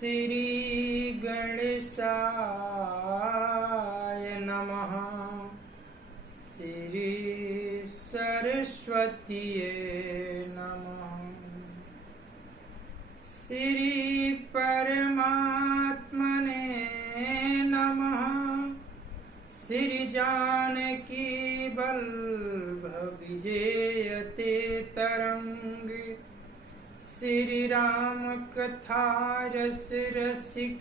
श्री गणेशाय नमः। श्री सरस्वतीये नमः। श्री परमात्मने नमः। श्री जानकी वल्लभ विजयते तरंग। श्री राम कथा रस रसिक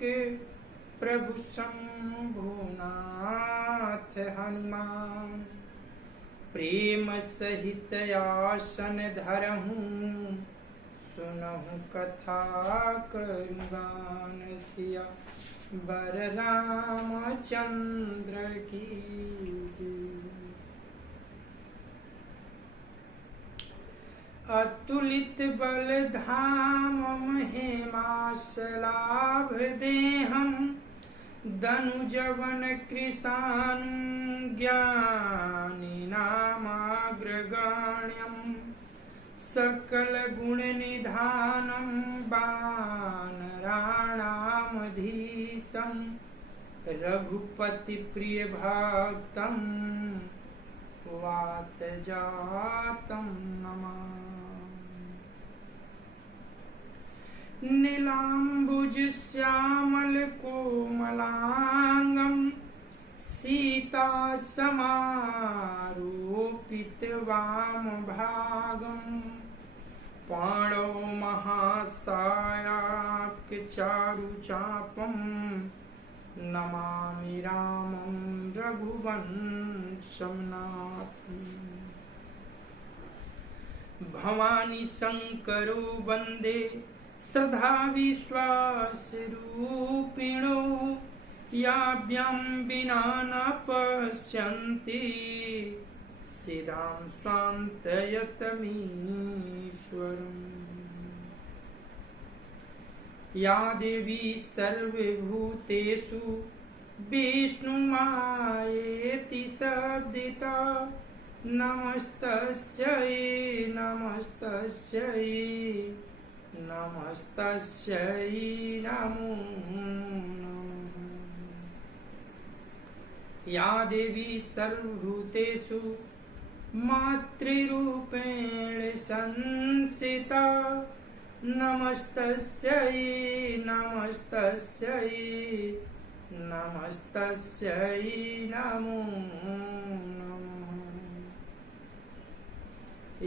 प्रभु शंभुनाथ हनुमान। प्रेम सहित आसन धरहूँ सुनहु कथा करुगान। सिया बर रामचंद्र की जय। अतुलित बल धाम हेमाशलाभ देहम। दनुजवन कृशान ज्ञानी नामाग्रगण्यम। सकल गुण निधानम वानराणामधीशम। रघुपति प्रिय भक्तम वात जातम नमामि। नीलांबुज श्यामल कोमलांगम। सीता समारोपित वाम भागम। पाणौ महासायाक चारु चापम। नमामि रामं रघुवंशं नाथम्। भवानी शंकरो वंदे श्रद्धा विश्वास रूपिणो। याभ्यां विना न पश्यन्ति सिदां स्वान्तयस्तमीश्वरम्। या देवी सर्वभूतेषु विष्णुमायेति शब्दिता। नमस्तस्यै नमस्तस्यै नमस्तस्यै नमो नमः। या देवी सर्वभूतेषु मातृरूपेण संस्थिता। नमस्तस्यै नमस्तस्यै नमस्तस्यै नमो नमः।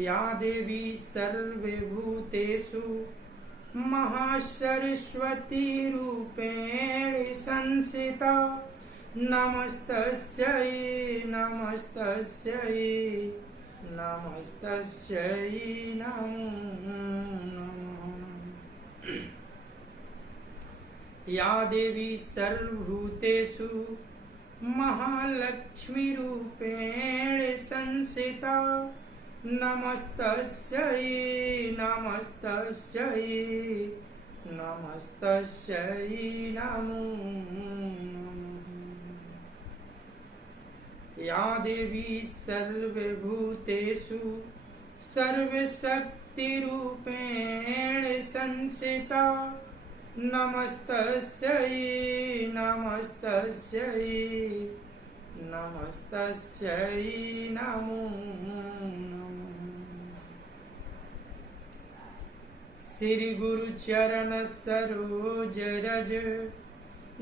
या देवी सर्वभूतेषु महासरस्वती रूपेण संस्थिता। नमस्तस्यै नमस्तस्यै नमस्तस्यै नमो नमः। या देवी सर्वभूतेषु महालक्ष्मी रूपेण संस्थिता। नमस्तस्यै नमस्तस्यै नमस्तस्यै नमो नमः। या देवी सर्वभूतेषु सर्वशक्ति रूपेण संस्थिता। नमस्तस्यै नमस्तस्यै नमस्तस्यै नमो नमः। श्री गुरु चरण सरोज रज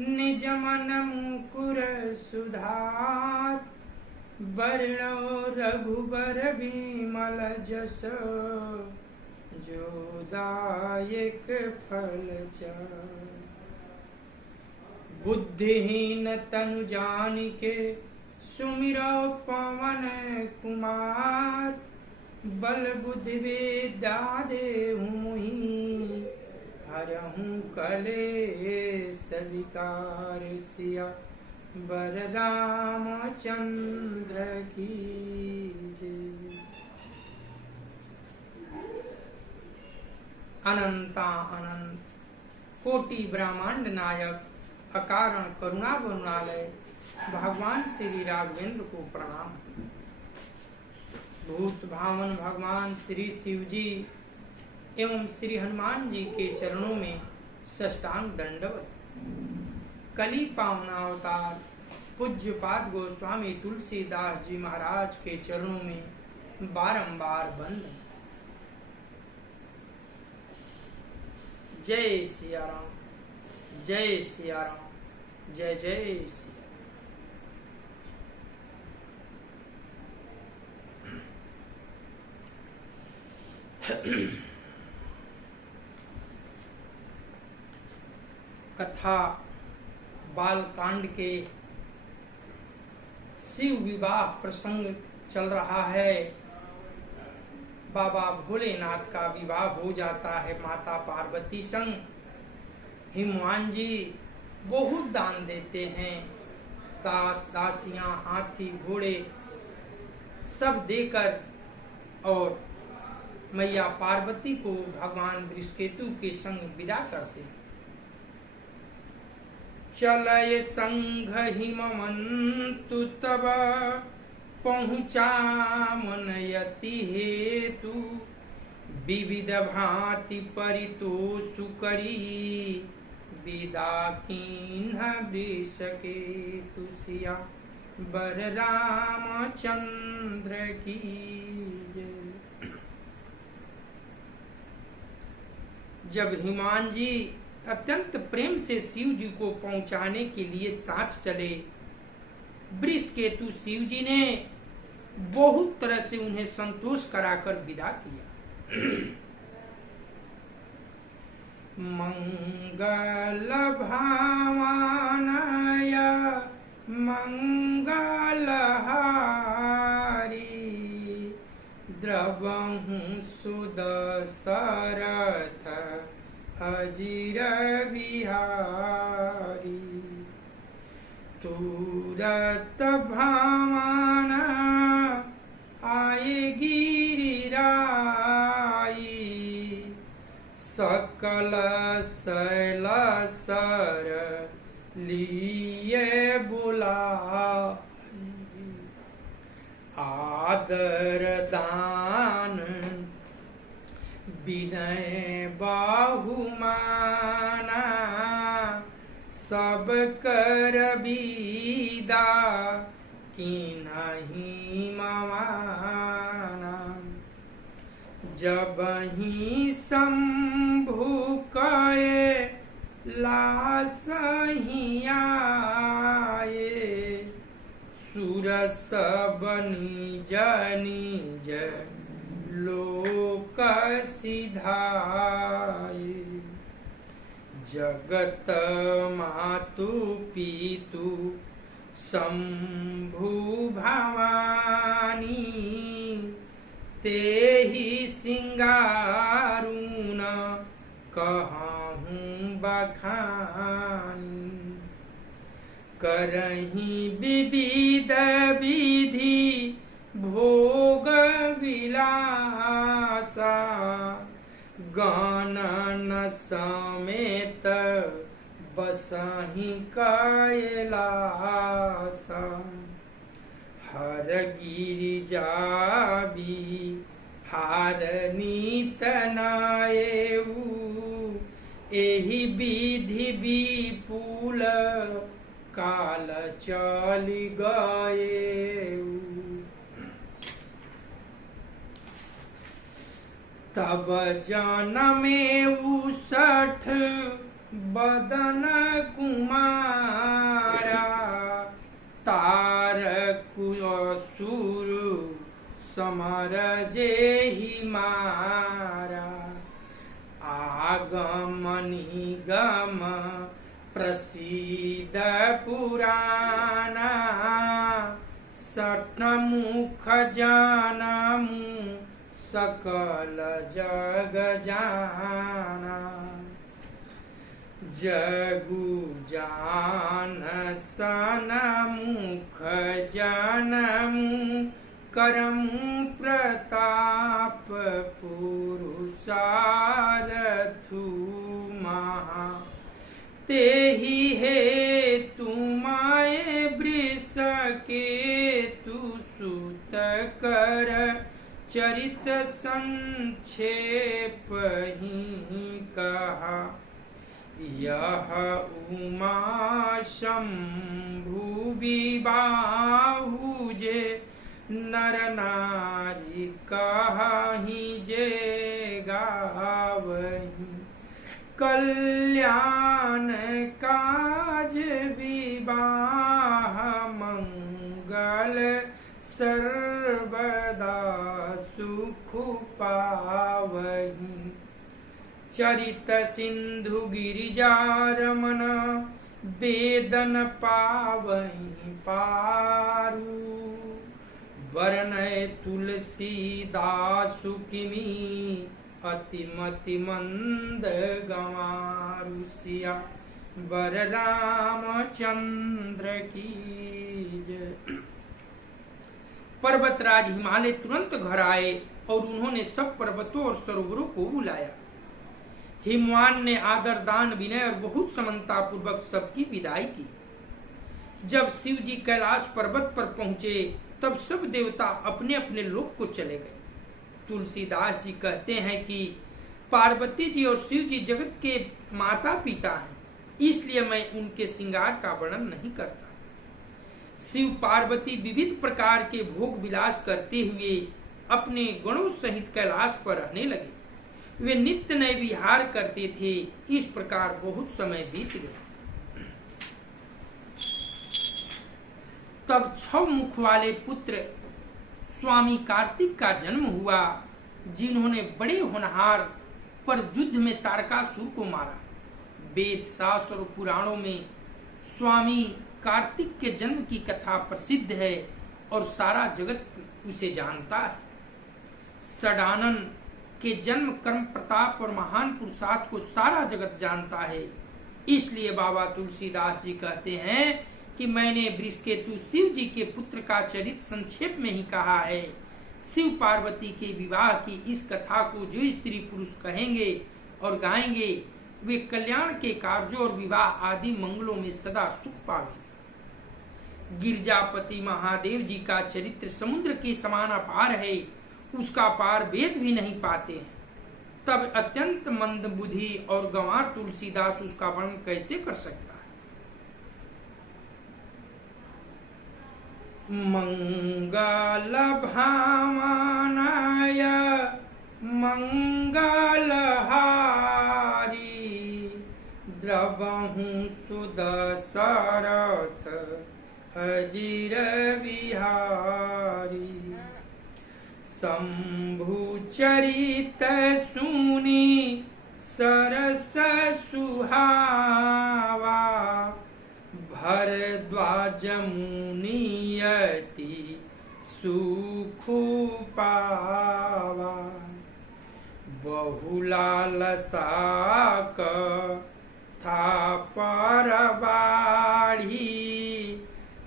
निज मन मुकुर सुधार। वर्णो रघुबर विमल जस जो दायक फल चार। बुद्धिहीन तनु जानिके सुमिरो पवन कुमार। बल बुद्धि विद्या देहु मुहि हरहु कलेश विकार। सिया बर रामचंद्र की जय। अनंता अनंत कोटि ब्रह्मांड नायक अकारण करुणा वरुणालय भगवान श्री राघवेंद्र को प्रणाम। भूत भावन भगवान श्री शिव जी एवं श्री हनुमान जी के चरणों में साष्टांग दंडवत। कली पावनावतार पूज्यपाद गोस्वामी तुलसीदास जी महाराज के चरणों में बारंबार बंदन। जय सिया राम, जय सिया राम, जय जय सिया। कथा बालकांड के शिव विवाह प्रसंग चल रहा है। बाबा भोलेनाथ का विवाह हो जाता है माता पार्वती संग। हिमवान जी बहुत दान देते हैं, दास दासियां हाथी घोड़े सब देकर, और मैया पार्वती को भगवान वृषकेतु के संग विदा करते हैं। चलय संघ हिमवंतु तब पहुँचा मनयति हेतु, विविध भांति परितोषु करी विदा कीन्ह वृषकेतु सिया बर रामचंद्र की जय। जब हिमान जी अत्यंत प्रेम से शिव जी को पहुंचाने के लिए साथ चले, वृषकेतु शिव जी ने बहुत तरह से उन्हें संतोष कराकर विदा किया। मंगल भावानय मंगल हारी, द्रवहु सुदशरथ अजिर बिहारी, तुरत भावन आए गिरिराई, सकल शैल सर लिए बुलाई, आदर दान विनय बहुमाना, सब कर बीदा कीन्हि ममाना, जब ही शंभु कए लास ही आए, सुर सब निज निज लोक सिधाए, जगत मातु पितु शंभु भवानी, तेहि सिंगारुन कहूँ बखानी, करहि विविध विधि भोग विलासा, गानन समेत बसहि कैलासा, हर गिरिजा बिहार नीत नाएऊ, एहि विधि विपुल काल चलि गएऊ, तब जनमेऊ 60 बदन कुमारा, तारकुअसुर समर जेहि मारा, आगम निगम प्रसिद्ध पुराना, 60 मुख जानमु सकल जग जाना, जगु जान सन मुख जानमु, करमु प्रताप पुरुषारथु महा, तेहि हेतु माए वृषकेतु सुत कर चरित संक्षेप ही कहा, यह उमा शंभु विबाहु जे नर नारी कहि जे गावहि कल्याण काज विवाह मंगल सर्वदा सुख पावहि चरित सिंधु गिरिजारमन वेदन पावहि पारू वरनय तुलसीदासु किमी अतिमति मंद गंवारुसिया वर रामचंद्र की जय। पर्वतराज हिमालय तुरंत घर आए और उन्होंने सब पर्वतों और सरोवरों को बुलाया। हिमवान ने आदर दान विनय और बहुत समन्ता पूर्वक सबकी विदाई की। जब शिव जी कैलाश पर्वत पर पहुंचे तब सब देवता अपने अपने लोक को चले गए। तुलसीदास जी कहते हैं कि पार्वती जी और शिव जी जगत के माता पिता हैं, इसलिए मैं उनके श्रृंगार का वर्णन नहीं करता। शिव पार्वती विविध प्रकार के भोग विलास करते हुए अपने गणों सहित कैलाश पर रहने लगे। वे नित्य नए विहार करते थे। इस प्रकार बहुत समय बीत गया। तब 6 मुख वाले पुत्र स्वामी कार्तिक का जन्म हुआ, जिन्होंने बड़े होनहार पर युद्ध में तारकासुर को मारा। वेद शास्त्र और पुराणों में स्वामी कार्तिक के जन्म की कथा प्रसिद्ध है और सारा जगत उसे जानता है। सडानन के जन्म, कर्म, प्रताप और महान पुरुषार्थ को सारा जगत जानता है। इसलिए बाबा तुलसीदास जी कहते हैं कि मैंने वृषकेतु शिव जी के पुत्र का चरित्र संक्षेप में ही कहा है। शिव पार्वती के विवाह की इस कथा को जो स्त्री पुरुष कहेंगे और गाएंगे वे कल्याण के कार्यों और विवाह आदि मंगलों में सदा सुख पावेंगे। गिरजापति महादेव जी का चरित्र समुद्र के समान अपार है, उसका पार वेद भी नहीं पाते हैं। तब अत्यंत मंद बुद्धि और गंवार तुलसीदास उसका वर्णन कैसे कर सकता है। मंगल भावनाय मंगलहारी द्रवहु सुदशरथ अजिर विहारी शंभु चरित सुनी सरस सुहावा भरद्वाज मुनियति सुख पावा बहुलालसा था परबाढ़ी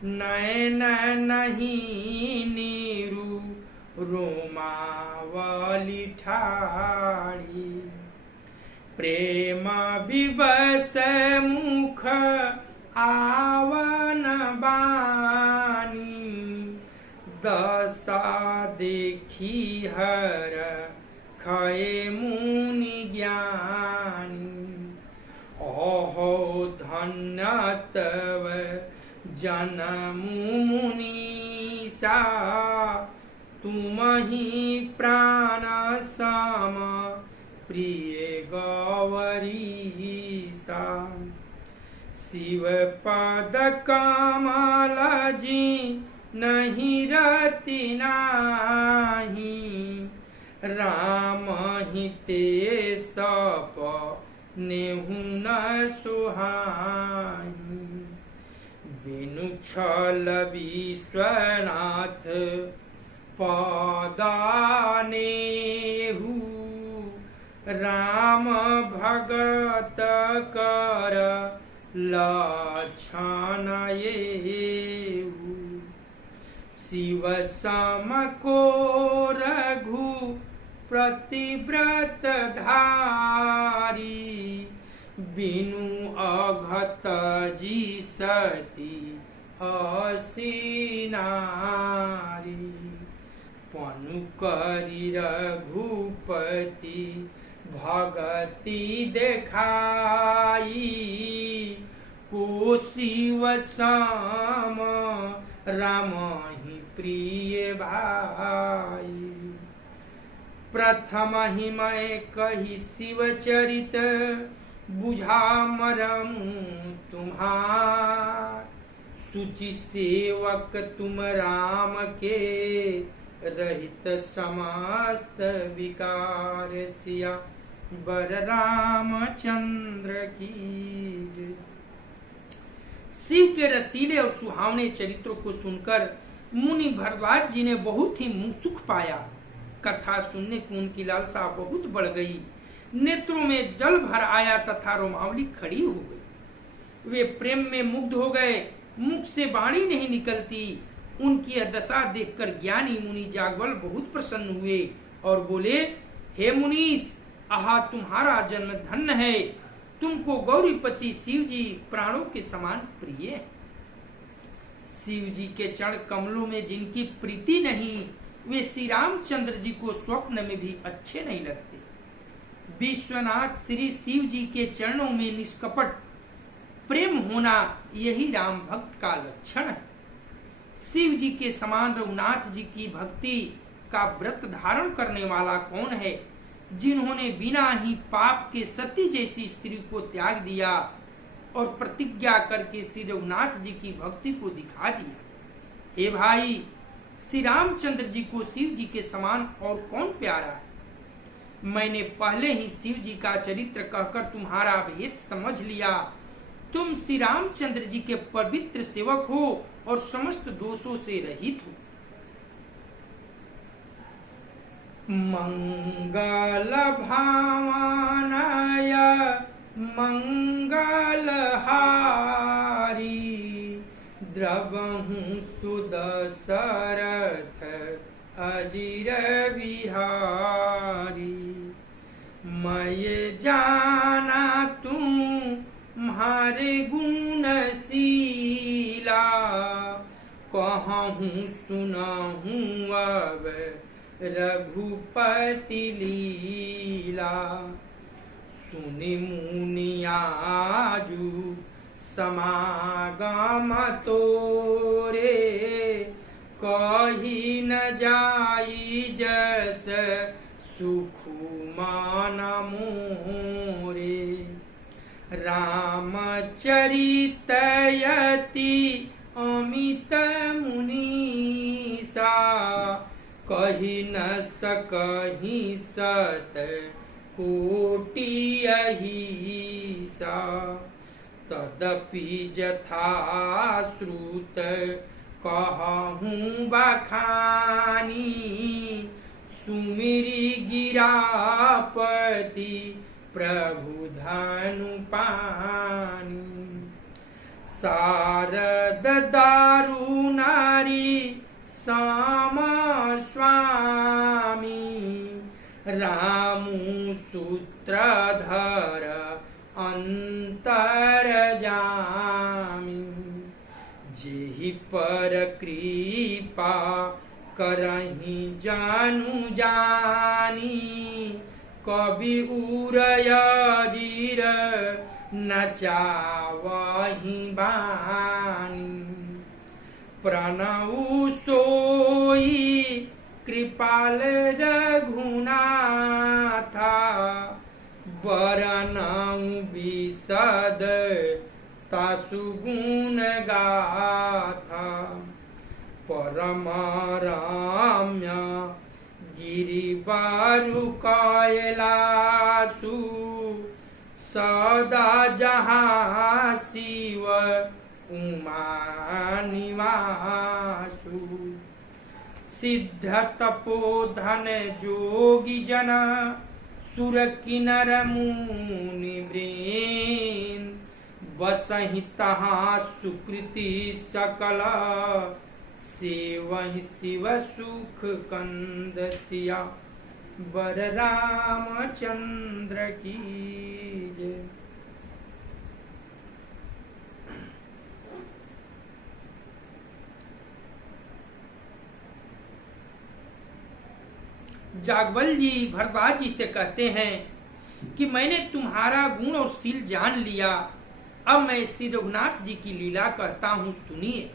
नयन नहीं नीरू रोमावली ठाड़ी प्रेम विवश मुख आवन बानी दशा देखी हर खये मुनि ज्ञानी ओहो धन्य तव जनमु मुनीसा तुम ही प्राण सम प्रिय गौरीसा शिव पद कमल जी नहीं रति नाही राम ही ते सप नेहु न सुहाई बिनु छल विश्वनाथ पदानेहु राम भगत कर लक्षण येहु शिव सम को रघु प्रतिव्रत धारी बिनु अघत जी सती असिनारी पनु करी रघुपति भगति देखाई को शिव सम राम ही प्रिय भाई। प्रथम ही मैं कही शिव चरित बुझा मरम तुम्हार। सुचि सेवक तुम राम के रहित समस्त विकार। सिया बर रामचंद्र की जय। शिव के रसीले और सुहावने चरित्रों को सुनकर मुनि भरद्वाज जी ने बहुत ही सुख पाया। कथा सुनने की उनकी लालसा बहुत बढ़ गई। नेत्रों में जल भर आया तथा रोमावली खड़ी हो गई। वे प्रेम में मुग्ध हो गए। मुख से वाणी नहीं निकलती। उनकी यह दशा देखकर ज्ञानी मुनि जागवल बहुत प्रसन्न हुए और बोले, हे मुनीश, आहा तुम्हारा जन्म धन्य है। तुमको गौरीपति शिव जी प्राणों के समान प्रिय है। शिव जी के चरण कमलों में जिनकी प्रीति नहीं, वे श्री रामचंद्र जी को स्वप्न में भी अच्छे नहीं लगते। विश्वनाथ श्री शिव जी के चरणों में निष्कपट प्रेम होना यही राम भक्त का लक्षण है। शिव जी के समान रघुनाथ जी की भक्ति का व्रत धारण करने वाला कौन है, जिन्होंने बिना ही पाप के सती जैसी स्त्री को त्याग दिया और प्रतिज्ञा करके श्री रघुनाथ जी की भक्ति को दिखा दिया। हे भाई, श्री रामचंद्र जी को शिव जी के समान और कौन प्यारा है। मैंने पहले ही शिव जी का चरित्र कहकर तुम्हारा भेद समझ लिया। तुम श्री रामचंद्र जी के पवित्र सेवक हो और समस्त दोषों से रहित हो। मंगल भावनाय मंगल हारी द्रवहु सुदशरथ अजिर बिहारी। मैं जाना तुम्हारे गुण शीला कहूँ सुनाहूँ अब रघुपति लीला। सुनि मुनियाजू समागम तोरे कही न जाई जस सुखुमान मोरे। रामचरितयति अमित मुनीसा कही न सकहि सत कोटि अहिसा। तदपि जथा श्रुत कहूँ बखानी सुमिरी गिरापति प्रभु धनु पानी। शारद दारु नारी श्याम स्वामी रामु सूत्रधर अंतरजामी। जेहि पर कृपा करहि जानु जानी कवि उरय जीर नचावहि बानी। प्रणउ सोई कृपाल रघुनाथा बरनऊ विशद तासु गुण गाथा। परम रम्य गिरिवारु कैलासु सदा जहाँ शिव उमा निवासु। सिद्ध तपोधन जोगी जन सुर किन्नर मुनि वृंद बसहि तहाँ सुकृति सकल सेवहि शिव सुख कंद। सिया बर रामचंद्र की जय। जागवल जी भरद्वाज जी से कहते हैं, कि मैंने तुम्हारा गुण और शील जान लिया। अब मैं श्री रघुनाथ जी की लीला कहता हूँ, सुनिए।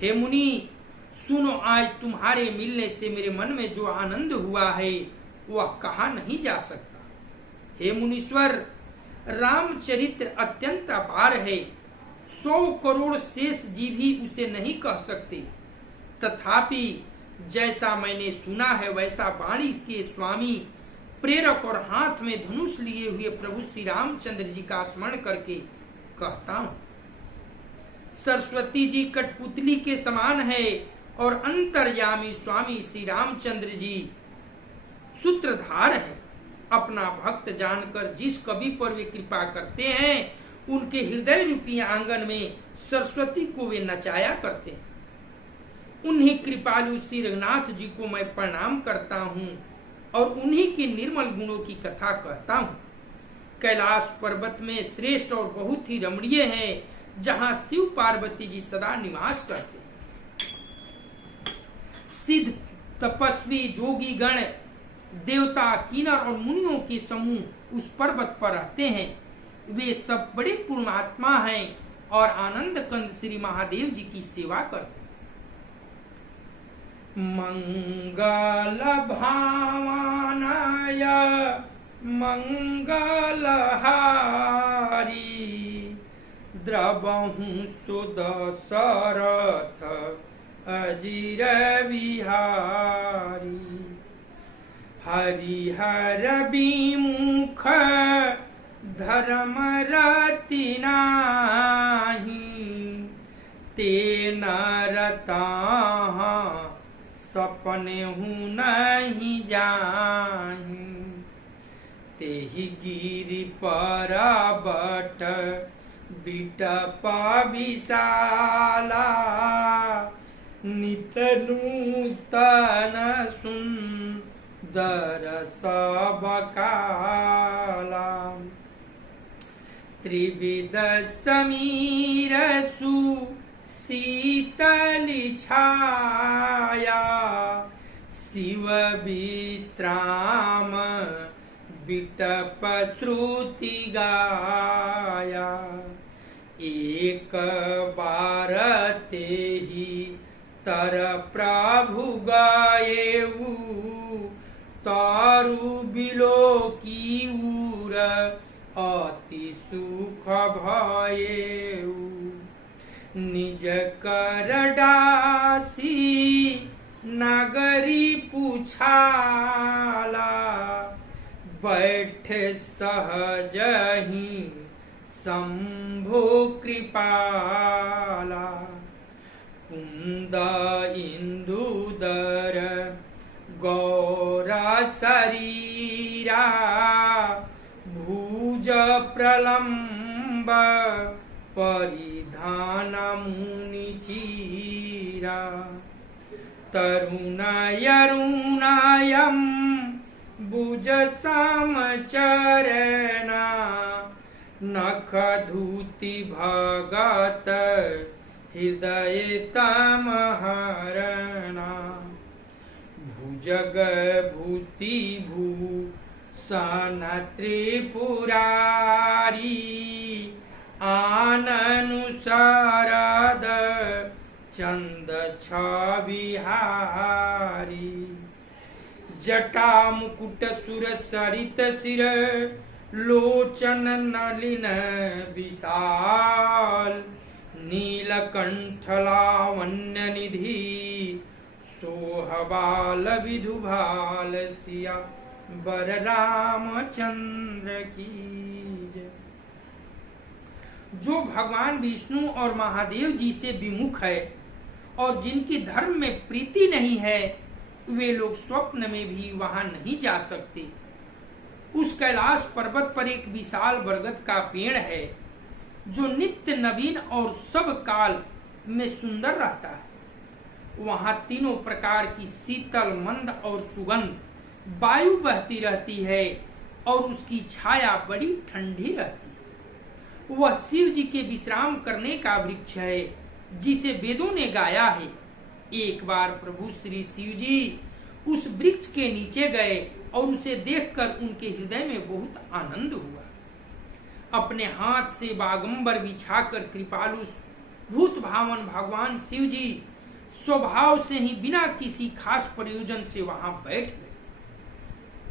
हे मुनि सुनो, आज तुम्हारे मिलने से मेरे मन में जो आनंद हुआ है वह कहा नहीं जा सकता। हे मुनीश्वर, रामचरित्र अत्यंत अपार है, 100 करोड़ शेष जी भी उसे नहीं कह सकते। तथापि जैसा मैंने सुना है वैसा वाणी के स्वामी प्रेरक और हाथ में धनुष लिए हुए प्रभु श्री रामचंद्र जी का स्मरण करके कहता हूं। सरस्वती जी कठपुतली के समान है और अंतर्यामी स्वामी श्री रामचंद्र जी सूत्रधार है। अपना भक्त जानकर जिस कवि पर वे कृपा करते हैं उनके हृदय रूपी आंगन में सरस्वती को वे नचाया करते हैं। उन्हीं कृपालु श्री रघुनाथ जी को मैं प्रणाम करता हूँ और उन्हीं के निर्मल गुणों की कथा कहता हूँ। कैलाश पर्वत में श्रेष्ठ और बहुत ही रमणीय है, जहाँ शिव पार्वती जी सदा निवास करते हैं। सिद्ध तपस्वी जोगी गण देवता किन्नर और मुनियों के समूह उस पर्वत पर रहते हैं। वे सब बड़े पुण्यात्मा हैं और आनंद कंद श्री महादेव जी की सेवा करते हैं। मंगल भावनाय मंगलहारी द्रवहु सुदशरथ अजिर विहारी हरिहर विमुख धर्म रति नाही तेन रता सपने हूँ नहीं जाही तेहि गिरि पर्वत बिटप विशाला नित नूतन सुंदर सब काला त्रिविध समीर सु शीतली छाया शिव विश्राम बिटप श्रुति गाया एक बार ते ही तर प्रभु गएऊ तारु बिलो की उर अति सुख भयेऊ निज कर डासी नगरी पुछाला बैठे सहज ही शंभु कृपाला कुंद इंदुदर गौरा शरीरा भुज प्रलंब परिधान मुनि चीरा तरुणयरुणायं भुज समचरणा नख धूति भगत हृदय तमहरणा भुजग भूति भूषण त्रिपुरारी आननु शरद चंद छविहारी जटा मुकुट सुर सरित सिर लोचन नलिन विशाल नीलकंठ लावण्य निधि सोहबाल विधुभाल सिया बर रामचंद्र की जय। जो भगवान विष्णु और महादेव जी से विमुख है और जिनकी धर्म में प्रीति नहीं है, वे लोग स्वप्न में भी वहां नहीं जा सकते। उस कैलाश पर्वत पर एक विशाल बरगद का पेड़ है जो नित्य नवीन और सब काल में सुंदर रहता है। वहां तीनों प्रकार की शीतल मंद और सुगंध वायु बहती रहती है और उसकी छाया बड़ी ठंडी रहती है। वह शिव जी के विश्राम करने का वृक्ष है जिसे वेदों ने गाया है। एक बार प्रभु श्री शिव जी उस वृक्ष के नीचे गए और उसे देखकर उनके हृदय में बहुत आनंद हुआ। अपने हाथ से बागंबर बिछाकर कृपालु भूत भावन भगवान शिव जी स्वभाव से ही बिना किसी खास प्रयोजन से वहां बैठ गए।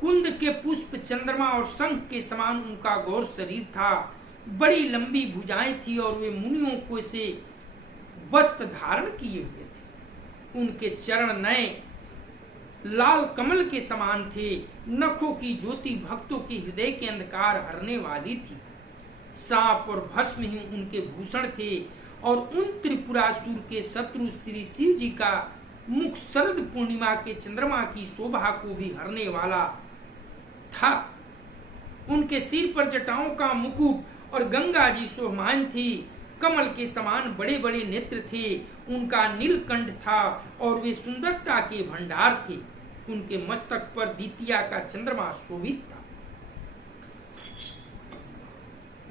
कुंद के पुष्प, चंद्रमा और शंख के समान उनका गौर शरीर था। बड़ी लंबी भुजाएं थी और वे मुनियों को से वस्त्र धारण किए हुए थे। उनके चरण नए लाल कमल के समान थे। नखों की ज्योति भक्तों के हृदय के अंधकार हरने वाली थी। सांप और भस्म ही उनके भूषण थे और उन त्रिपुरासुर के शत्रु श्री शिव जी का मुख शरद पूर्णिमा के चंद्रमा की शोभा को भी हरने वाला था। उनके सिर पर जटाओं का मुकुट और गंगा जी शोभायमान थी। कमल के समान बड़े बड़े नेत्र थे। उनका नीलकंठ था और वे सुंदरता के भंडार थे। उनके मस्तक पर द्वितीया का चंद्रमा शोभित था।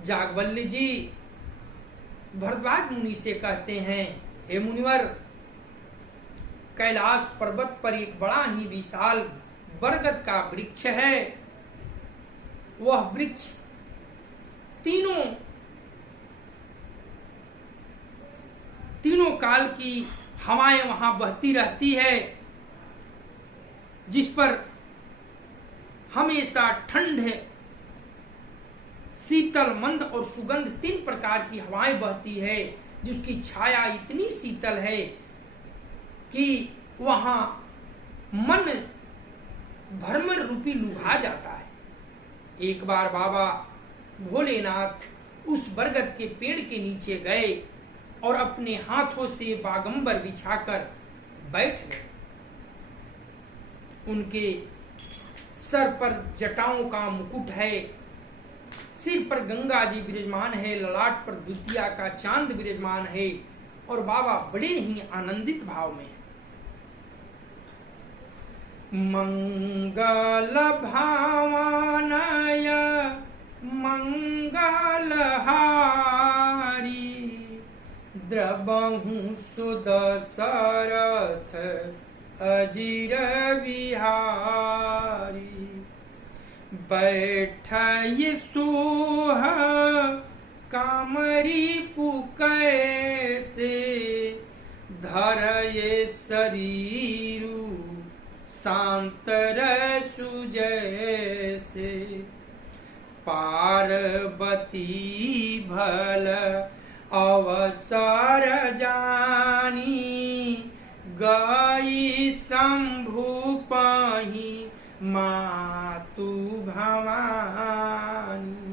जागवल्ली जी भरद्वाज मुनि से कहते हैं, हे मुनिवर, कैलाश पर्वत पर एक बड़ा ही विशाल बरगद का वृक्ष है। वह वृक्ष तीनों काल की हवाएं वहां बहती रहती है, जिस पर हमेशा ठंड है, शीतल, मंद और सुगंध 3 प्रकार की हवाएं बहती है, जिसकी छाया इतनी शीतल है कि वहां मन भ्रमर रूपी लुभा जाता है। एक बार बाबा भोलेनाथ उस बरगद के पेड़ के नीचे गए और अपने हाथों से बागंबर बिछाकर बैठ गए। उनके सर पर जटाओं का मुकुट है, सिर पर गंगा जी विराजमान है, ललाट पर द्वितीया का चांद विराजमान है और बाबा बड़े ही आनंदित भाव में। मंगल भावनय मंगलहारी द्रबहु सुदशरथ अजिर बिहारी बैठय सोह कामरी पुकै से धरये शरीरु शांतर सुजैसे पार्वती भल अवसर जानी गई शंभु पाही मातु भवानी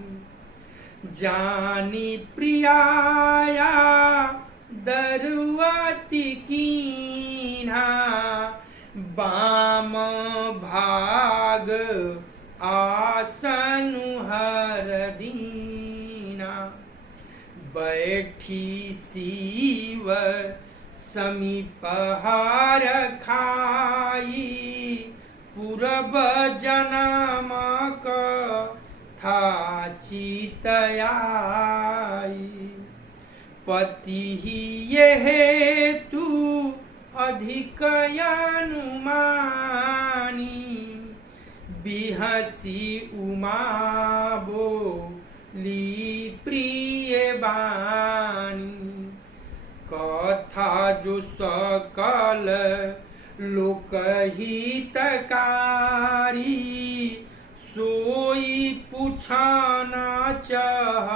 जानी प्रियाया दरुवती कीन्हा बाम भाग आसनु हर दीना बैठी शिव समीप हार खाई पूरब जन्म था चितयाई पति ही ये हेतु अधिक अनुमानी बिहसी उमा बोली प्रिय बानी कथा जो सकल लोकहितकारी सोई पूछना चाह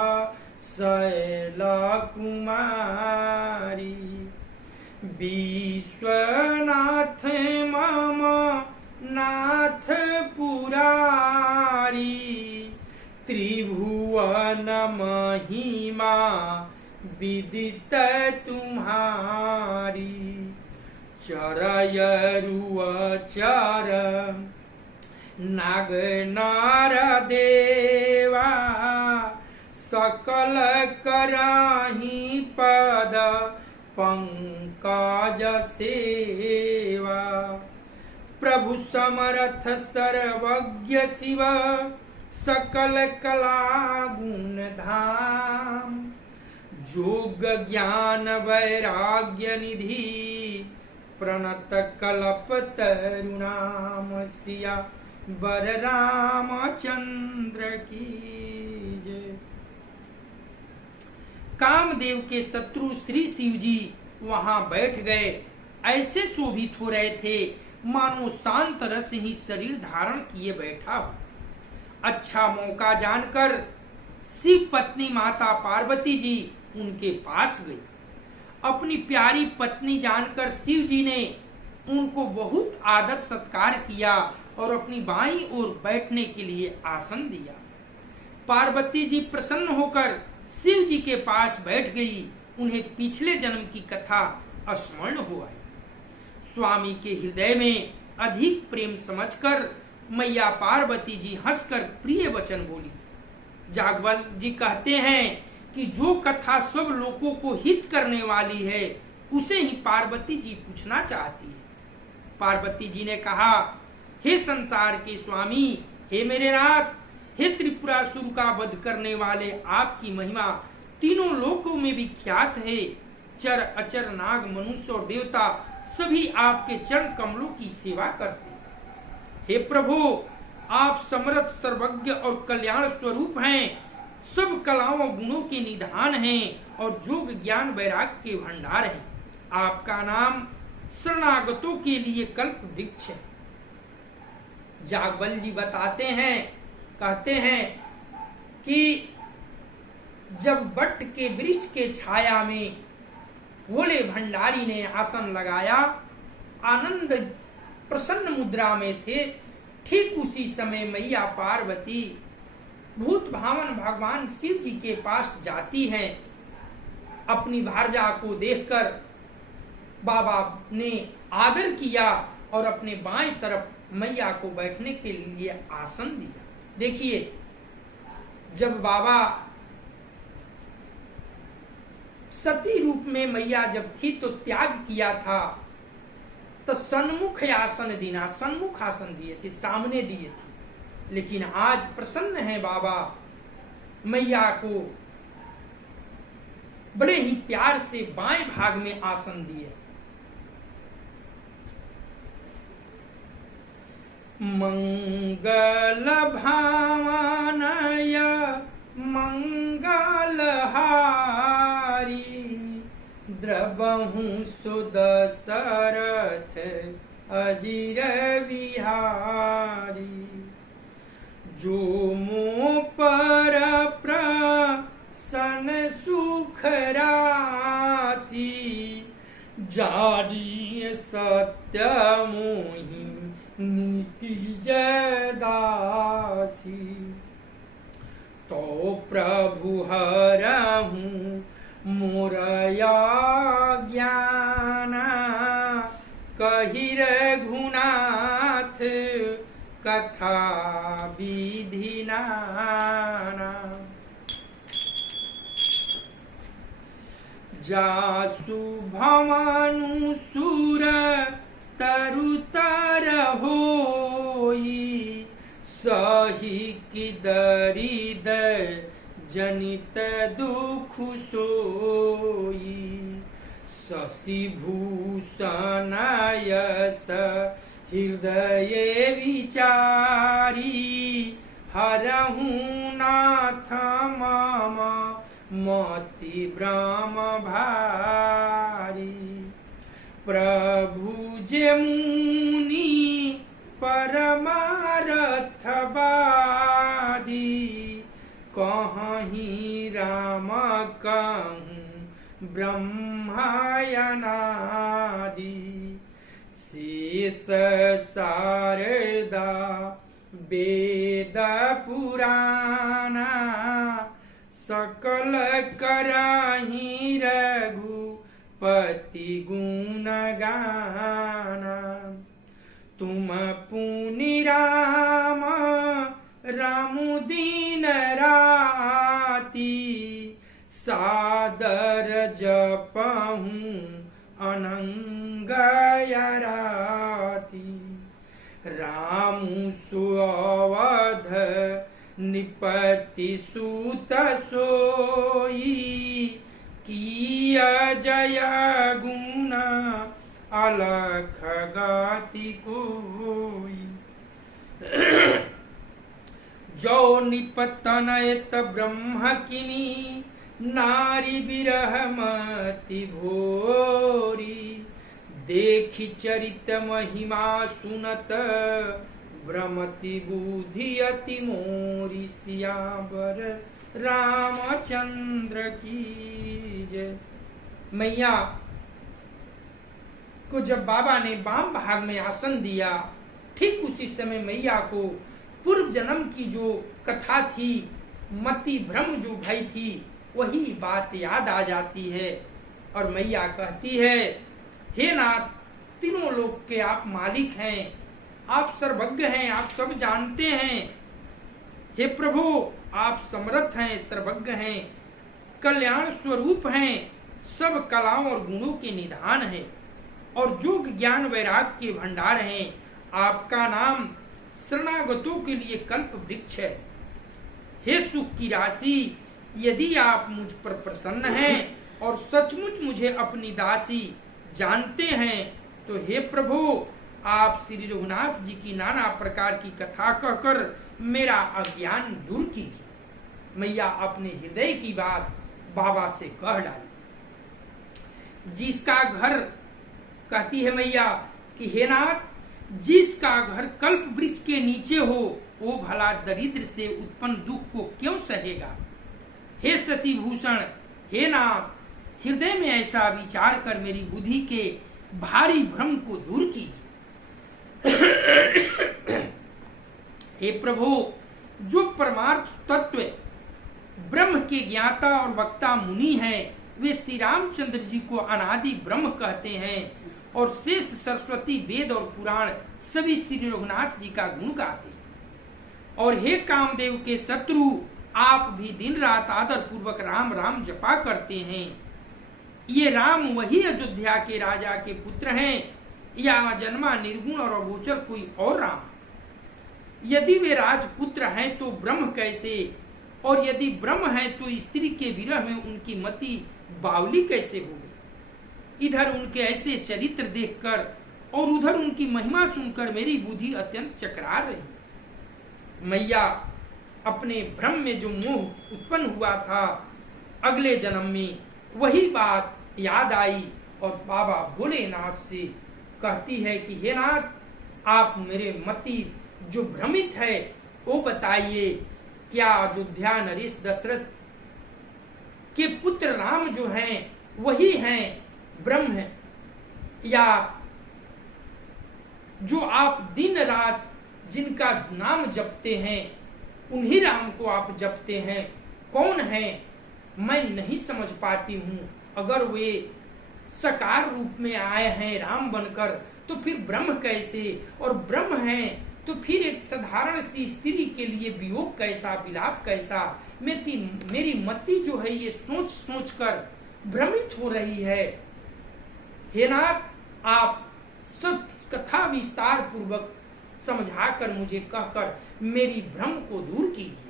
शैला कुमारी विश्वनाथ मम नाथ पुरारी त्रिभुवन महिमा विदित तुम्हारी चरयरुचर नाग नार देवा सकल कराही पद पंकज सेवा प्रभु समर्थ सर्वज्ञ शिव सकल कला गुण धाम जोग ज्ञान वैराग्य निधि प्रणत कल्प तरुणाम सिया बर रामचंद्र की जय। कामदेव के शत्रु श्री शिव जी वहां बैठ गए। ऐसे शोभित हो रहे थे मानो शांत रस ही शरीर धारण किए बैठा हो। अच्छा मौका जानकर शिव पत्नी माता पार्वती जी उनके पास गई। अपनी प्यारी पत्नी जानकर शिव जी ने उनको बहुत आदर सत्कार किया और अपनी बाईं ओर बैठने के लिए आसन दिया। पार्वती जी प्रसन्न होकर शिव जी के पास बैठ गई। उन्हें पिछले जन्म की कथा स्मरण हो आई। स्वामी के हृदय में अधिक प्रेम समझकर मैया पार्वती जी हंसकर प्रिय वचन बोली। जागवल जी कहते हैं कि जो कथा सब लोगों को हित करने वाली है उसे ही पार्वती जी पूछना चाहती है। पार्वती जी ने कहा, हे संसार के स्वामी, हे मेरे नाथ, हे त्रिपुरासुर का वध करने वाले, आपकी महिमा तीनों लोकों में भी ख्यात है। चर अचर नाग मनुष्य और देवता सभी आपके चरण कमलों की सेवा करते हैं। हे प्रभु, आप समर्थ सर्वज्ञ और कल्याण स्वरूप हैं। सब कलाओं गुणों के निधान हैं और जोग ज्ञान वैराग्य के भंडार हैं। आपका नाम शरणागतों के लिए कल्प वृक्ष है। जागवल जी बताते हैं, कहते हैं कि जब वट के वृक्ष के छाया में भोले भंडारी ने आसन लगाया, आनंद प्रसन्न मुद्रा में थे, ठीक उसी समय मैया पार्वती भूत भावन भगवान शिव जी के पास जाती हैं। अपनी भारजा को देखकर बाबा ने आदर किया और अपने बाएं तरफ मैया को बैठने के लिए आसन दिया। देखिए, जब बाबा सती रूप में मैया जब थी तो त्याग किया था, तो सन्मुख आसन देना, सन्मुख आसन दिए थे, सामने दिए थे। लेकिन आज प्रसन्न है बाबा, मैया को बड़े ही प्यार से बाएं भाग में आसन दिए। मंगल भावनय मंगल हारी, द्रवहु सुदशरथ अजिर बिहारी। जो मो पर प्रसन्न सुख राशि, जारी सत्य मोहि नीति जदासी। तो प्रभु हरहूँ मोरया ज्ञान, कहि रघुनाथ कथा विधि नाना। जासु भवनु सुर तरुतर होई, सही की दरिद जनित दुख सोई। शशि भूषण यस हृदय विचारी, हरहूँ नाथ मम मति भ्रम भारी। प्रभु जे मुनि परमारथ बादी, कहीं राम कहूँ ब्रह्मायनादि। शेष शारदा वेद पुराना, सकल करहि रघुपति गुण गाना। तुम पुनि राम रामु दिन राती, सादर जपहूँ अनंग राती। रामु सुअवध निपति सूत सोई, किया जय गुण अलख गाति कोई। जो निपतनयत ब्रह्म किनी नारी विरह मति भोरी देखी चरित महिमा सुनत भ्रमति बुद्धि अति मोरी सियावर रामचंद्र की जय। मैया को जब बाबा ने वाम भाग में आसन दिया, ठीक उसी समय मैया को पूर्व जन्म की जो कथा थी, मति भ्रम जो भई थी, वही बात याद आ जाती है और मैया कहती है, हे नाथ, तीनों लोक के आप मालिक हैं, आप सर्वज्ञ हैं, आप सब जानते हैं। हे प्रभु, आप समर्थ हैं, सर्वज्ञ हैं, कल्याण स्वरूप हैं, सब कलाओं और गुणों के निधान हैं और जोग ज्ञान वैराग के भंडार हैं। आपका नाम शरणागतों के लिए कल्प वृक्ष है। हे सुख की राशि, यदि आप मुझ पर प्रसन्न हैं और सचमुच मुझे अपनी दासी जानते हैं तो हे प्रभु, आप श्री रघुनाथ जी की नाना प्रकार की कथा कहकर मेरा अज्ञान दूर कीजिए। मैया अपने हृदय की बात बाबा से कह डाली। जिसका घर, कहती है मैया कि हे नाथ, जिसका घर कल्प वृक्ष के नीचे हो, वो भला दरिद्र से उत्पन्न दुख को क्यों सहेगा। हे शशि भूषण, हे नाथ, हृदय में ऐसा विचार कर मेरी बुद्धि के भारी भ्रम को दूर कीजिए। हे प्रभु, जो परमार्थ तत्व ब्रह्म के ज्ञाता और वक्ता मुनि हैं, वे श्री रामचंद्र जी को अनादि ब्रह्म कहते हैं और शेष सरस्वती, वेद और पुराण सभी श्री रघुनाथ जी का गुण गाते हैं। और हे कामदेव के शत्रु, आप भी दिन रात आदर पूर्वक राम राम जपा करते हैं। ये राम वही अयोध्या के राजा के पुत्र हैं या जन्मा निर्गुण और अगोचर कोई और राम। यदि वे राजपुत्र हैं तो ब्रह्म कैसे, और यदि ब्रह्म है तो स्त्री के विरह में उनकी मति बावली कैसे होगी। इधर उनके ऐसे चरित्र देखकर और उधर उनकी महिमा सुनकर मेरी बुद्धि अत्यंत चकरा रही। मैया, अपने भ्रम में जो मोह उत्पन्न हुआ था, अगले जन्म में वही बात याद आई और बाबा भोलेनाथ से कहती है कि हे नाथ, आप मेरे मति जो भ्रमित है वो बताइए, क्या अयोध्या नरेश दशरथ के पुत्र राम जो हैं वही हैं ब्रह्म है, या जो आप दिन रात जिनका नाम जपते हैं उन्हीं राम को आप जपते हैं, कौन है? मैं नहीं समझ पाती हूँ। अगर वे साकार रूप में आए हैं राम बनकर तो फिर ब्रह्म कैसे, और ब्रह्म हैं तो फिर एक साधारण सी स्त्री के लिए वियोग कैसा, विलाप कैसा। मेरी मति जो है ये सोच सोच कर भ्रमित हो रही है। हे नाथ, आप सब कथा विस्तार पूर्वक समझाकर मुझे कहकर मेरी भ्रम को दूर कीजिए।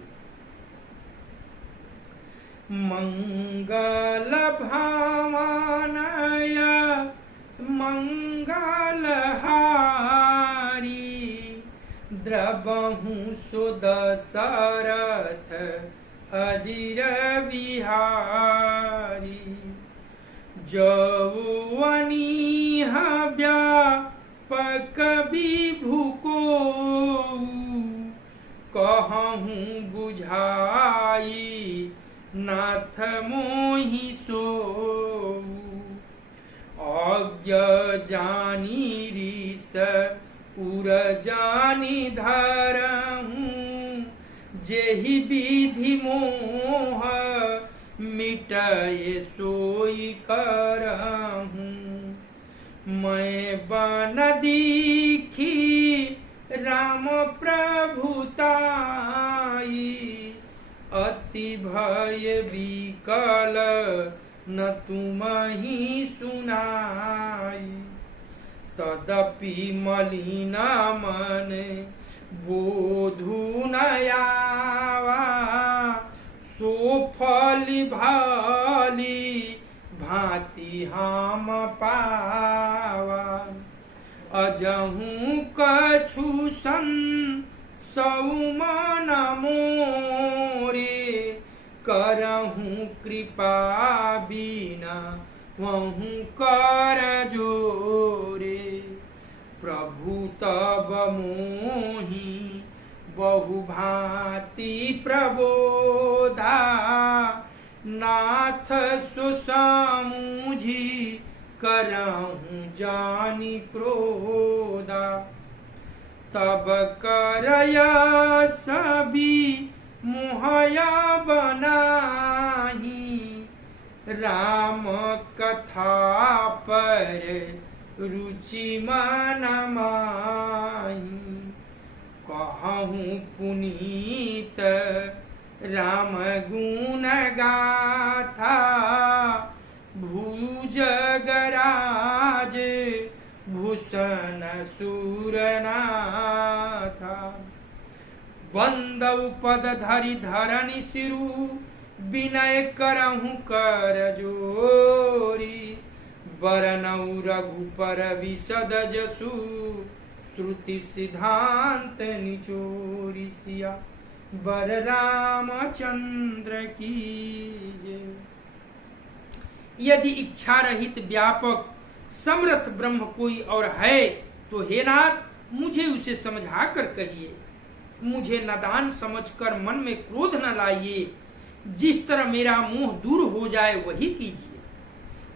मंगल भावनय मंगलहारी द्रवहु सुदशरथ अजिर बिहारी जौवनी व्यापक विभु को कहूँ बुझाई नाथ मोहि सो अज्ञ जानी रीस उर जानी धरहूँ जेहि विधि मोह मिटाए सोई करहूँ मैं बन दीखी राम प्रभुताई अति भय विकल न तुम ही सुनाई तदपि मलिना मन बोधु नयावा सो फली भाली भांति हम पावा अजहू कछु सौमन मोरे, करहूँ कृपा बिना वहूँ कर जोरे। प्रभु तब मोहि बहु भांति प्रबोधा, नाथ सुसमुझी करहूँ जानि क्रोधा। तब करय सभी मोहया बनाही, राम कथा पर रुचि मन माही। कहूँ पुनीत राम गुण गाथा, भुजगराज भूषण सूरनाथा। बंदौ पद धरि धरनि सिरु, विनय करहूँ कर जोरी। बरनौ रघुपर विशद जसु, श्रुति सिद्धांत निचोरी। सिया बर रामचंद्र की जय। यदि इच्छा रहित व्यापक समर्थ ब्रह्म कोई और है तो हे नाथ मुझे उसे समझा कर कहिए। मुझे नादान समझकर मन में क्रोध न लाइए। जिस तरह मेरा मोह दूर हो जाए वही कीजिए।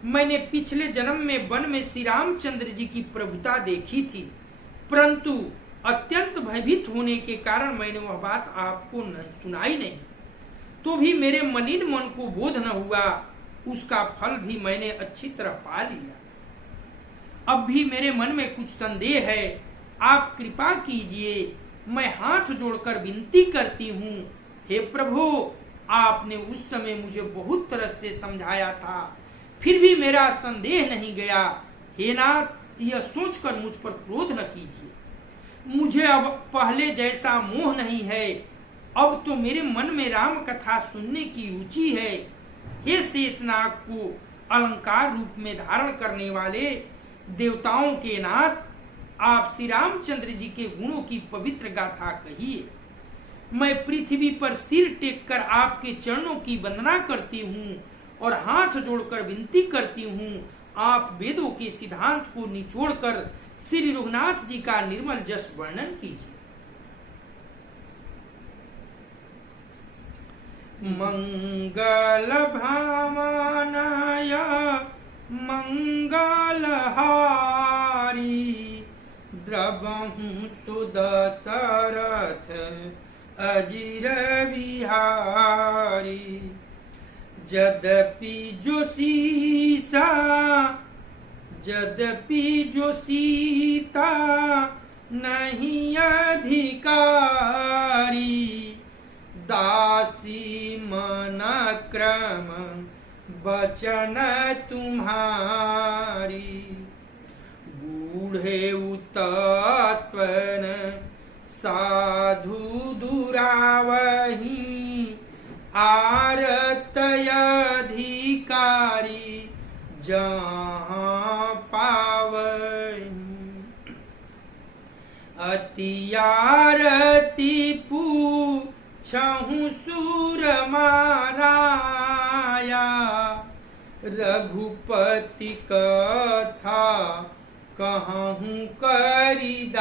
मैंने पिछले जन्म में वन में श्री रामचंद्र जी की प्रभुता देखी थी, परंतु अत्यंत भयभीत होने के कारण मैंने वह बात आपको सुनाई नहीं। तो भी मेरे मलिन मन को बोध न हुआ, उसका फल भी मैंने अच्छी तरह पा लिया। अब भी मेरे मन में कुछ संदेह है, आप कृपा कीजिए। मैं हाथ जोड़कर विनती करती हूँ, हे प्रभु, आपने उस समय मुझे बहुत तरह से समझाया था, फिर भी मेरा संदेह नहीं गया। हे नाथ, यह सोचकर मुझ पर क्रोध न कीजिए। मुझे अब पहले जैसा मोह नहीं है। अब तो मेरे मन में राम कथा सुनने की रुचि है। हे शेषनाग को अलंकार रूप में धारण करने वाले देवताओं के नाथ, आप श्री रामचंद्र जी के गुणों की पवित्र गाथा कहिए। मैं पृथ्वी पर सिर टेक कर आपके चरणों की वंदना करती हूँ और हाथ जोड़कर विनती करती हूँ, आप वेदों के सिद्धांत को निचोड़कर श्री रघुनाथ जी का निर्मल जस वर्णन कीजिए। मंगल भावनाय मंगलहारी, द्रवहु सुदशरथ अजिर बिहारी। जदपि जो सीता नहीं अधिकारी, दासी मन क्रम बचन तुम्हारी। बूढ़े उतत्वन साधु दुरावही, आरत अधिकारी जहाँ पावही। अति आरती पूछहु सुर माराया, रघुपति कथा कहूँ करिदाया।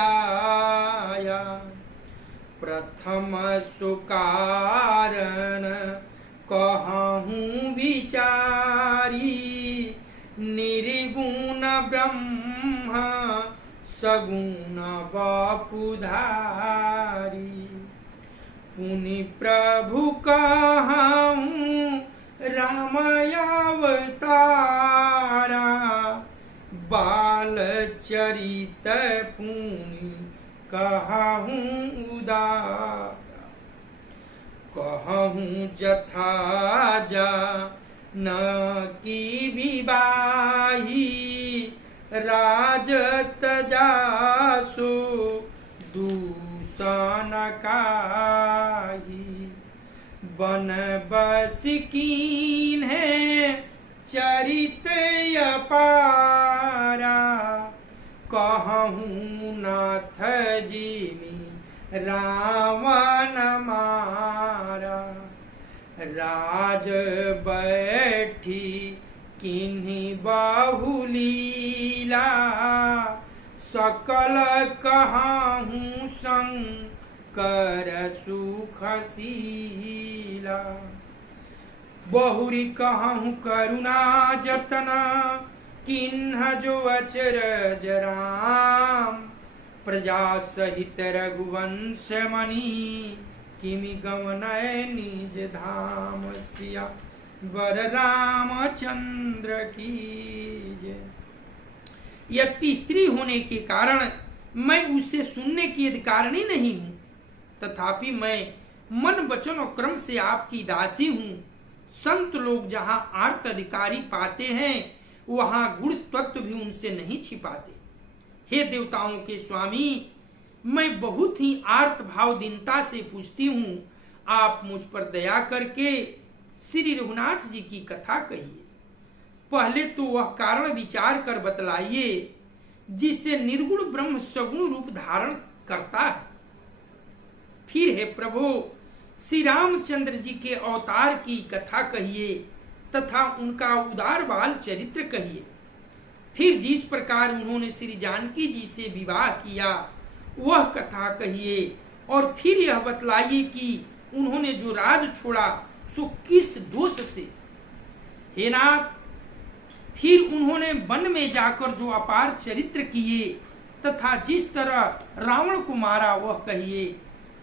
प्रथम सुकारण कहूँ विचारी, निर्गुण ब्रह्म सगुण बापुधारी। पुनि प्रभु कहूँ राम अवतारा, बाल चरित पुनि कहूँ उदारा। कहूँ जथा जा न की विवाही, राजत जासो दूषण काही। बन बस कीन्हे चरित अपारा, कहूँ नाथ जिमि रावण मारा। राज बैठी किन्हीं बहुलीला, सकल कहाहूँ शंकर सुखशीला। बहुरी कहूँ करुणा जतना, किन्ह जो अचरज राम। प्रजा सहित रघुवंश मणि, किमि गमनय निज धाम। सिया वर रामचंद्र की जय। यद्यपि स्त्री होने के कारण मैं उसे सुनने की अधिकारिणी नहीं हूँ, तथापि मैं मन वचन और क्रम से आपकी दासी हूँ। संत लोग जहाँ आर्त अधिकारी पाते हैं, वहाँ गुण तत्व भी उनसे नहीं छिपाते। हे देवताओं के स्वामी, मैं बहुत ही आर्त भाव दीनता से पूछती हूँ, आप मुझ पर दया करके श्री रघुनाथ जी की कथा कहिए। पहले तो वह कारण विचार कर बतलाइए जिससे निर्गुण ब्रह्म सगुण रूप धारण करता है। फिर हे प्रभु श्री रामचंद्र जी के अवतार की कथा कहिए तथा उनका उदार बाल चरित्र कहिए। फिर जिस प्रकार उन्होंने श्री जानकी जी से विवाह किया वह कथा कहिए, और फिर यह बतलाइए कि उन्होंने जो राज छोड़ा सो किस दोष से। हे नाथ, फिर उन्होंने वन में जाकर जो अपार चरित्र किए तथा जिस तरह रावण को मारा वह कहिए।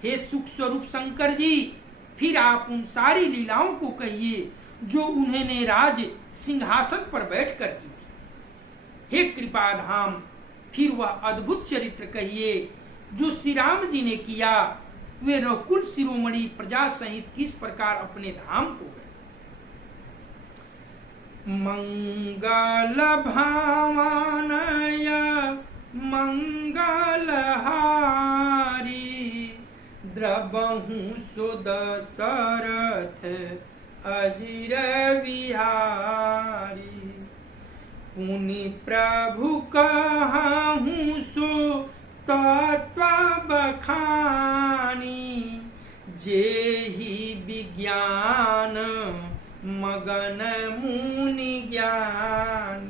हे सुख स्वरूप शंकर जी, फिर आप उन सारी लीलाओं को कहिए जो उन्होंने राज सिंहासन पर बैठकर की थी। हे कृपाधाम, फिर वह अद्भुत चरित्र कहिए जो श्री राम जी ने किया। वे रघुकुल शिरोमणि प्रजा सहित किस प्रकार अपने धाम को गए। मंगल भावनय मंगलहारी, द्रबहु सुदशरथ अजिर बिहारी। पुनि प्रभु कहूँ सो तत्व बखानी, जेहि विज्ञान मगन मुनि ज्ञान।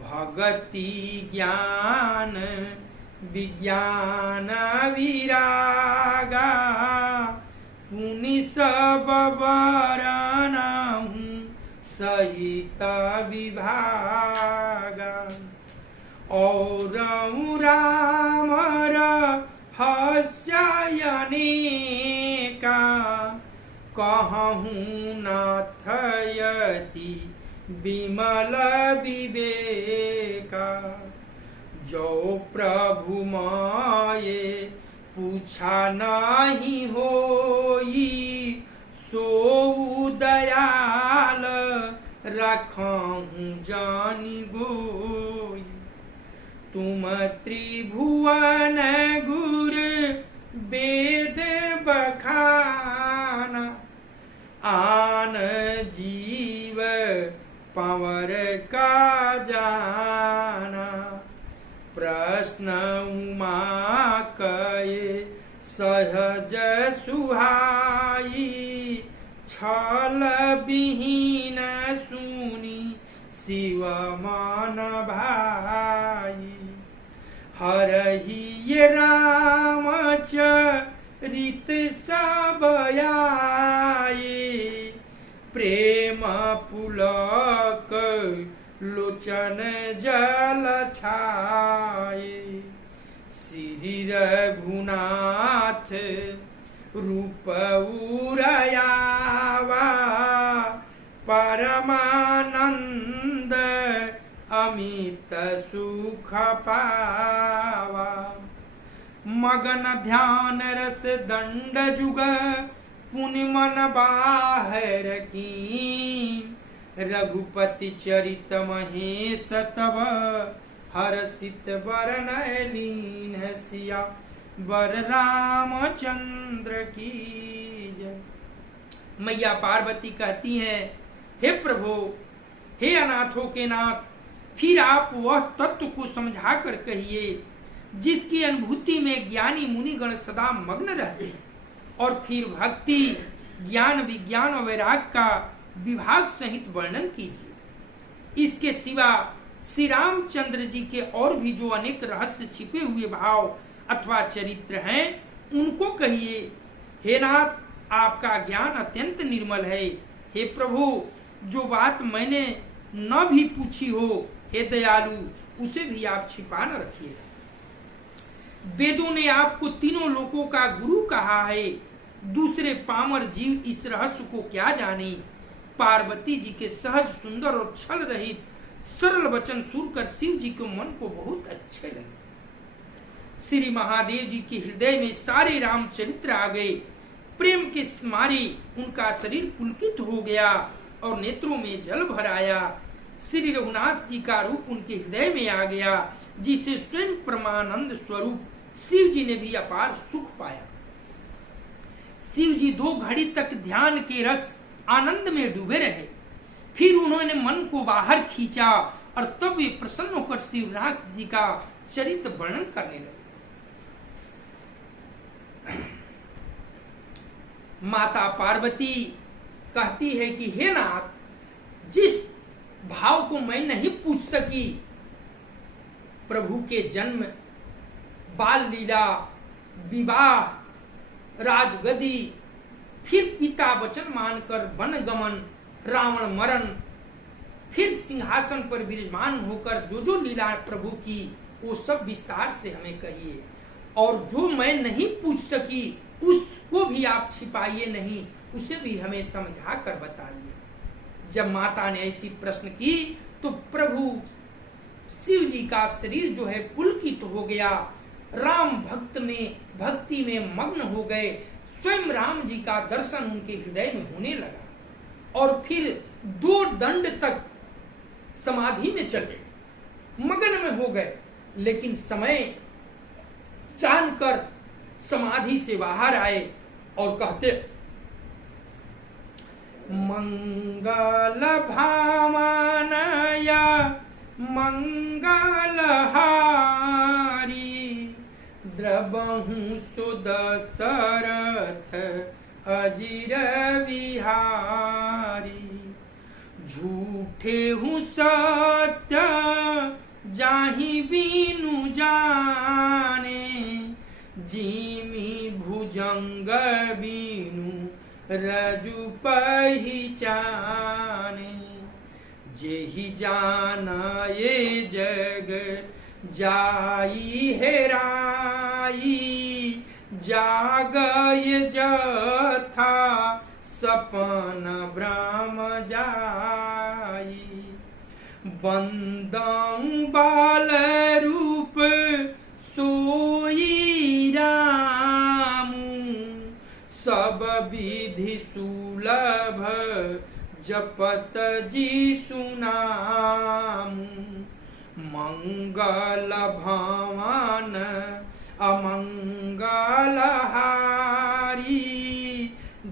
भगति ज्ञान विज्ञान विरागा, पुनि सब बरनहु सहित विभागा। और राम रहस्यनेका, कहूँ नाथयति विमल विवेका। जो प्रभु माये पूछा नहीं होई, सो दयाल रखूँ जानी गोई। तुम त्रिभुवन गुर वेद बखाना, आन जीव पवर का जाना। प्रश्न उमा कये सहज सुहाई, छल विहीन सुनी शिव मन भाई। हरहि ये रामचरित सब आए, प्रेम पुलक लोचन जल छाए। श्री रघुनाथ रूप उरयावा, परमानंद अमित सुख पावा। मगन ध्यान रस दंड जुग, पुनि मन बाहर की। रघुपति चरित महेश तब, हरषित बरनय लीन। सिया वर रामचंद्र की जय। मैया पार्वती कहती हैं, हे प्रभु, हे अनाथों के नाथ, फिर आप वह तत्व को समझा कर कहिए जिसकी अनुभूति में ज्ञानी मुनिगण सदा मग्न रहते हैं। और फिर भक्ति, ज्ञान, विज्ञान और वैराग का विभाग सहित वर्णन कीजिए। इसके सिवा श्री रामचंद्र जी के और भी जो अनेक रहस्य छिपे हुए भाव अथवा चरित्र हैं उनको कहिए। हे नाथ, आपका ज्ञान अत्यंत निर्मल है। हे प्रभु, जो बात मैंने न भी पूछी हो, हे दयालु, उसे भी आप छिपा न रखिए। वेदों ने आपको तीनों लोकों का गुरु कहा है, दूसरे पामर जीव इस रहस्य को क्या जाने। पार्वती जी के सहज, सुंदर और छल रहित सरल वचन सुनकर शिव जी के मन को बहुत अच्छे लगे। श्री महादेव जी के हृदय में सारे रामचरित्र आ गए। प्रेम के मारे उनका शरीर पुलकित हो गया और नेत्रों में जल भर आया। श्री रघुनाथ जी का रूप उनके हृदय में आ गया, जिसे स्वयं परमानंद स्वरूप शिव जी ने भी अपार सुख पाया। शिव जी 2 घड़ी तक ध्यान के रस आनंद में डूबे रहे। फिर उन्होंने मन को बाहर खींचा और तब वे प्रसन्न होकर शिवनाथ जी का चरित्र वर्णन करने लगे। माता पार्वती कहती है कि हे नाथ, जिस भाव को मैं नहीं पूछ सकी, प्रभु के जन्म, बाल लीला, विवाह, राजगद्दी, फिर पिता वचन मानकर वन गमन, रावण मरण, फिर सिंहासन पर विराजमान होकर जो लीला प्रभु की, वो सब विस्तार से हमें कहिए। और जो मैं नहीं पूछ सकी उसको भी आप छिपाइए नहीं, उसे भी हमें समझा कर बताइए। जब माता ने ऐसी प्रश्न की तो प्रभु शिव जी का शरीर जो है पुलकित हो गया। राम भक्ति में मग्न हो गए। स्वयं राम जी का दर्शन उनके हृदय में होने लगा और फिर 2 दंड तक समाधि में चले, मग्न में हो गए। लेकिन समय जानकर समाधि से बाहर आए और कहते, मंगल भावनया मंगलहारी, द्रवहु सुदशरथ अजिर विहारी। झूठे हूँ सत्य जाहि बीनु जाने, जिमि भुजंग बीनु रजु पहिचाने। जेहि जाना ये जग जाई हेराई, जागय जथा सपन ब्रह्म जाई। बंदं बाल रूप सोई रामू, सब विधि सुलभ जपत जी सुनामू। मंगल भवन अमंगलहारी,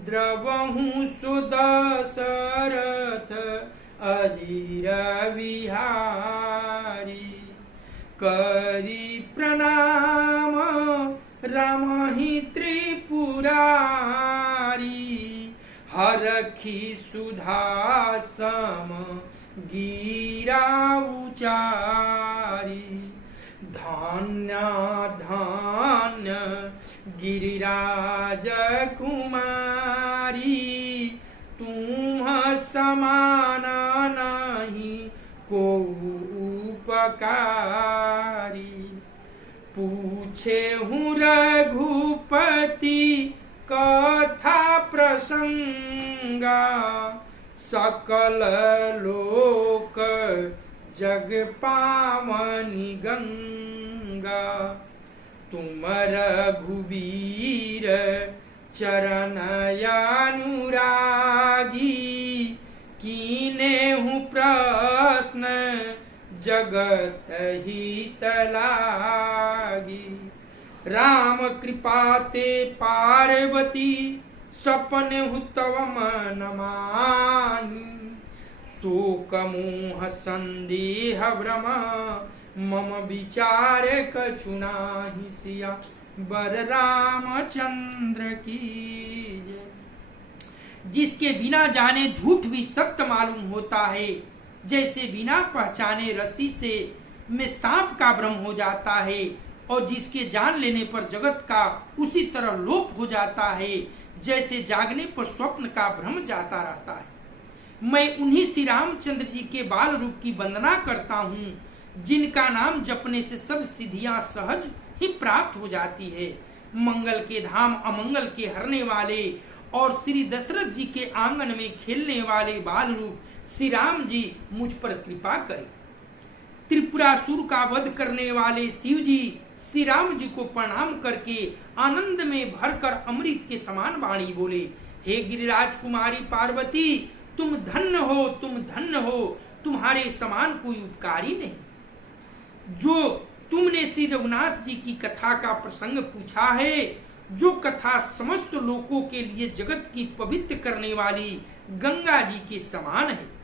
द्रवहु सुदशरथ अजिर विहारी। करी प्रणाम रामहि त्रिपुरारी, हरखी सुधा सम गिरा उचारी। धन्य धन्य गिरिराज कुमारी, तुम समान नहीं को उपकारी। पूछे हूँ रघुपति कथा प्रसंगा, सकल लोक जग पावनी गंगा। तुम रघुवीर चरण अनुरागी, कीने हूँ प्रश्न जगत हित लागी। राम कृपा ते पार्वती, सपने हूँ तव मन माही। शोक मोह संदेह भ्रम मम विचार कछु नाही सिया बर रामचंद्र की जय। जिसके बिना जाने झूठ भी सत्य मालूम होता है, जैसे बिना पहचाने रस्सी से में सांप का भ्रम हो जाता है, और जिसके जान लेने पर जगत का उसी तरह लोप हो जाता है, जैसे जागने पर स्वप्न का भ्रम जाता रहता है। मैं उन्हीं श्री रामचंद्र जी के बाल रूप की वंदना करता हूँ, जिनका नाम जपने से सब सिद्धियां सहज ही प्राप्त हो जाती है। मंगल के धाम अमंगल के हरने वाले और श्री दशरथ जी के आंगन में खेलने वाले बाल रूप श्री राम जी मुझ पर कृपा करें। त्रिपुरासुर का वध करने वाले शिव जी श्री राम जी को प्रणाम करके आनंद में भरकर अमृत के समान वाणी बोले, हे गिरिराज कुमारी पार्वती, तुम धन्य हो, तुम धन्य हो, तुम्हारे समान कोई उपकारी नहीं। जो तुमने श्री रघुनाथ जी की कथा का प्रसंग पूछा है, जो कथा समस्त लोगों के लिए जगत की पवित्र करने वाली गंगा जी के समान है।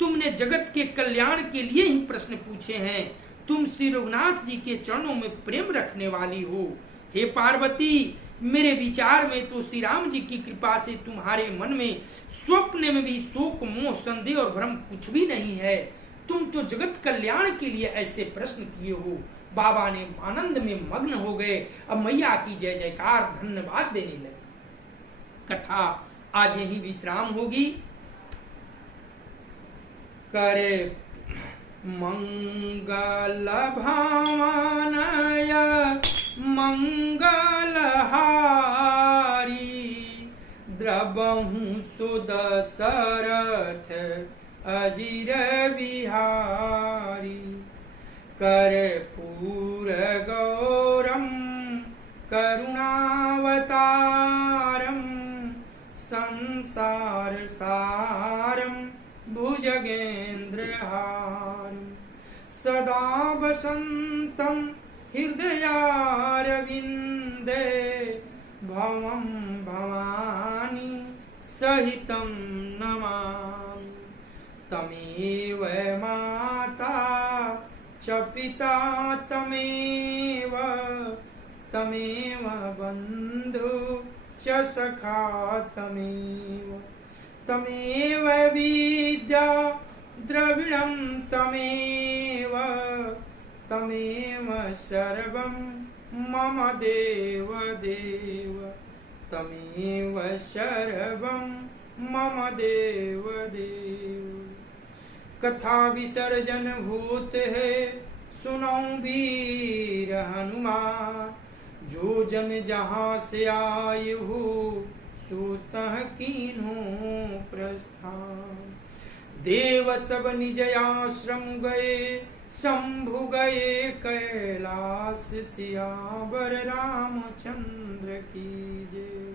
तुमने जगत के कल्याण के लिए ही प्रश्न पूछे हैं। तुम श्री रघुनाथ जी के चरणों में प्रेम रखने वाली हो। हे पार्वती, मेरे विचार में तो श्री राम जी की कृपा से तुम्हारे मन में स्वप्न में भी शोक मोह संदेह और भ्रम कुछ भी नहीं है। तुम तो जगत कल्याण के लिए ऐसे प्रश्न किए हो। बाबा ने आनंद में मग्न हो गए। अब मैया की जय जयकार धन्यवाद देने लगे। कथा आज यही विश्राम होगी। करे मंगल भावनय मंगलहारी, द्रवहु सुदशरथ अजिर बिहारी। कर्पूर गौरम करुणावतारम, संसार सारम भुजगेन्द्रहारम। सदा वसन्तं हृदयारविन्दे, भवं भवानी सहितं नमामि। तमेव माता च पिता तमेव, तमेव बन्धु च सखा तमेव, तमेव विद्या द्रविणं तमेव, तमेव सर्वं मम देव देव, तमेव सर्वं मम देव देव। कथा विसर्जन भूत है सुनो वीर हनुमान, जो जन जहाँ से आए हो सूतः कीन्हो प्रस्थान। देव सब निज आश्रम गए, शंभु गए कैलाश, सियावर रामचंद्र की जय।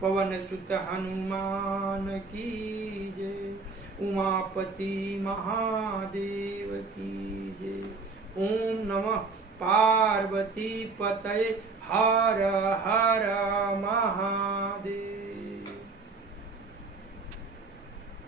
पवन सुत हनुमान की जय। उमापति महादेव की जय। ओम नमः पार्वती पतये हर हर महादेव।